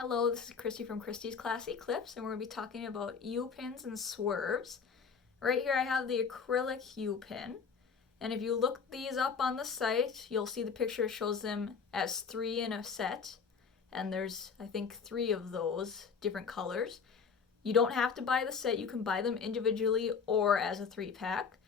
Hello, this is Christy from Christy's Classy Clips, and we're going to be talking about U-pins and swerves. Right here I have the acrylic U-pin, and if you look these up on the site, you'll see the picture shows them as 3 in a set, and there's, I think, 3 of those different colors. You don't have to buy the set, you can buy them individually or as a 3-pack.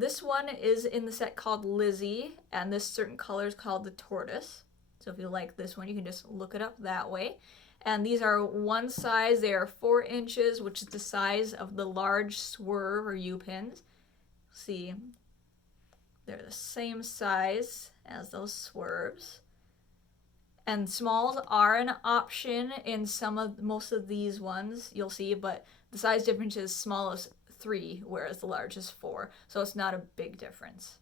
This one is in the set called Lizzy, and this certain color is called the Tortoise. So if you like this one, you can just look it up that way. And these are one size. They are 4 inches, which is the size of the large Swerve or U-pins. See, they're the same size as those Swerves. And smalls are an option in most of these ones, you'll see, but the size difference is small as 3, whereas the large is 4. So it's not a big difference.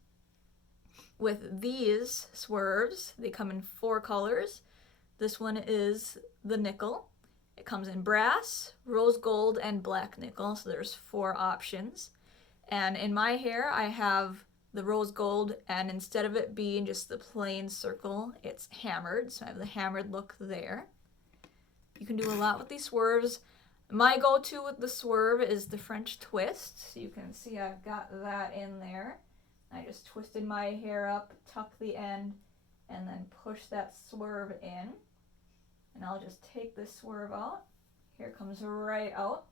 With these Swerves, they come in 4 colors. This one is the nickel. It comes in brass, rose gold, and black nickel, so there's 4 options. And in my hair, I have the rose gold, and instead of it being just the plain circle, it's hammered, so I have the hammered look there. You can do a lot with these Swerves. My go-to with the Swerve is the French twist. So you can see I've got that in there. I just twisted my hair up, tuck the end, and then push that Swerve in. And I'll just take this Swerve out. Here comes right out.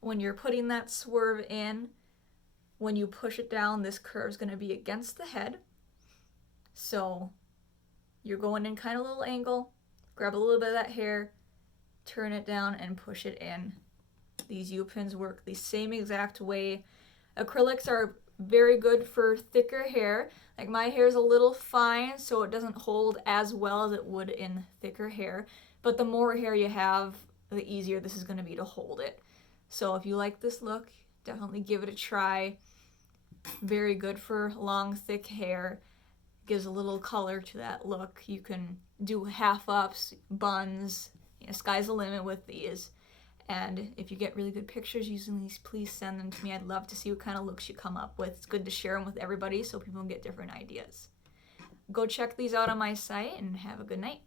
When you're putting that Swerve in, when you push it down, this curve is going to be against the head. So you're going in kind of a little angle, grab a little bit of that hair, turn it down, and push it in. These U-pins work the same exact way. Acrylics are very good for thicker hair. Like my hair is a little fine, so it doesn't hold as well as it would in thicker hair. But the more hair you have, the easier this is going to be to hold it. So if you like this look, definitely give it a try. Very good for long, thick hair. Gives a little color to that look. You can do half-ups, buns. Sky's the limit with these. And if you get really good pictures using these, please send them to me. I'd love to see what kind of looks you come up with. It's good to share them with everybody so people can get different ideas. Go check these out on my site and have a good night.